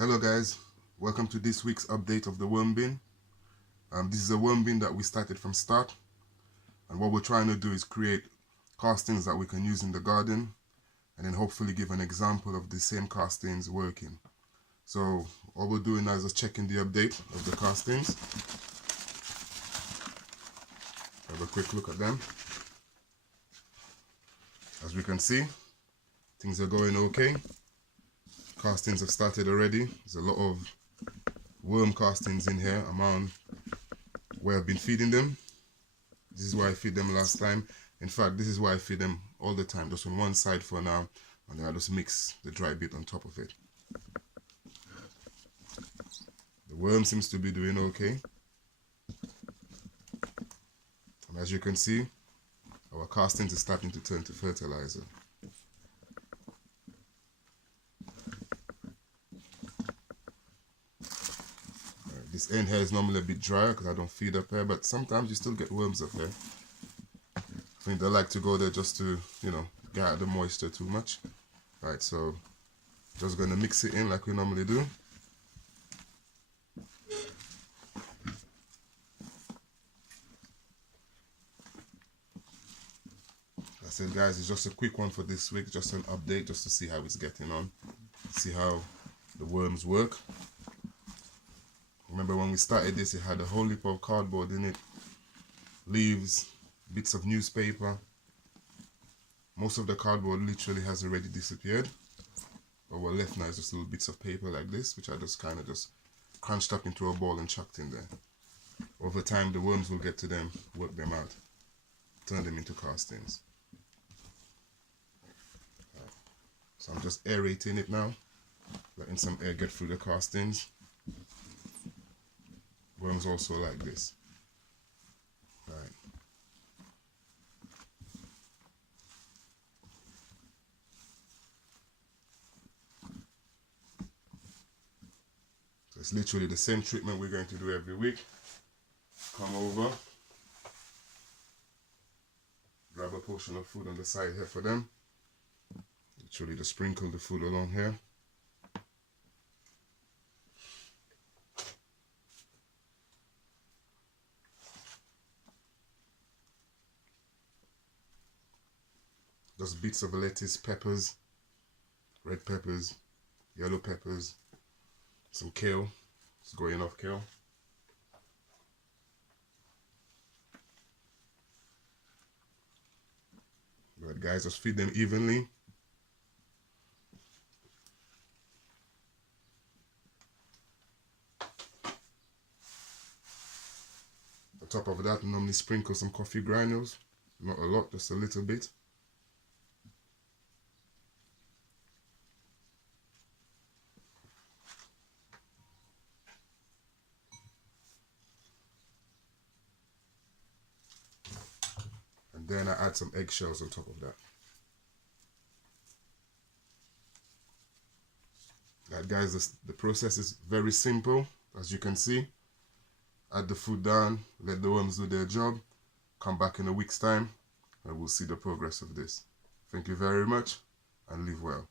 Hello guys, welcome to this week's update of the worm bin. This is a worm bin that we started from start, and what we're trying to do is create castings that we can use in the garden and then hopefully give an example of the same castings working. So all we're doing now is just checking the update of the castings. Have a quick look at them. As we can see, things are going okay. Castings have started already. There's a lot of worm castings in here around where I've been feeding them. This is where I feed them last time. In fact, this is why I feed them all the time, just on one side for now, and then I just mix the dry bit on top of it. The worm seems to be doing okay. And as you can see, our castings are starting to turn to fertilizer. This end here is normally a bit drier because I don't feed up here, but sometimes you still get worms up here. I think they like to go there just to, get out the moisture too much. Right, so just going to mix it in like we normally do. I said, guys, it's just a quick one for this week, just an update, just to see how it's getting on, see how the worms work. Remember when we started this, it had a whole heap of cardboard in it, leaves, bits of newspaper. Most of the cardboard literally has already disappeared. But what left now is just little bits of paper like this, which I just kind of just crunched up into a ball and chucked in there. Over time, the worms will get to them, work them out, turn them into castings. Right. So I'm just aerating it now, letting some air get through the castings. Worms also like this. Right. So it's literally the same treatment we're going to do every week. Come over, grab a portion of food on the side here for them. Literally just sprinkle the food along here. Just bits of lettuce, peppers, red peppers, yellow peppers, some kale. It's going off kale. Right, guys, just feed them evenly. On top of that, normally sprinkle some coffee granules. Not a lot, just a little bit. And then I add some eggshells on top of that. Right, guys, the process is very simple, as you can see. Add the food down, let the worms do their job, come back in a week's time, and we'll see the progress of this. Thank you very much, and live well.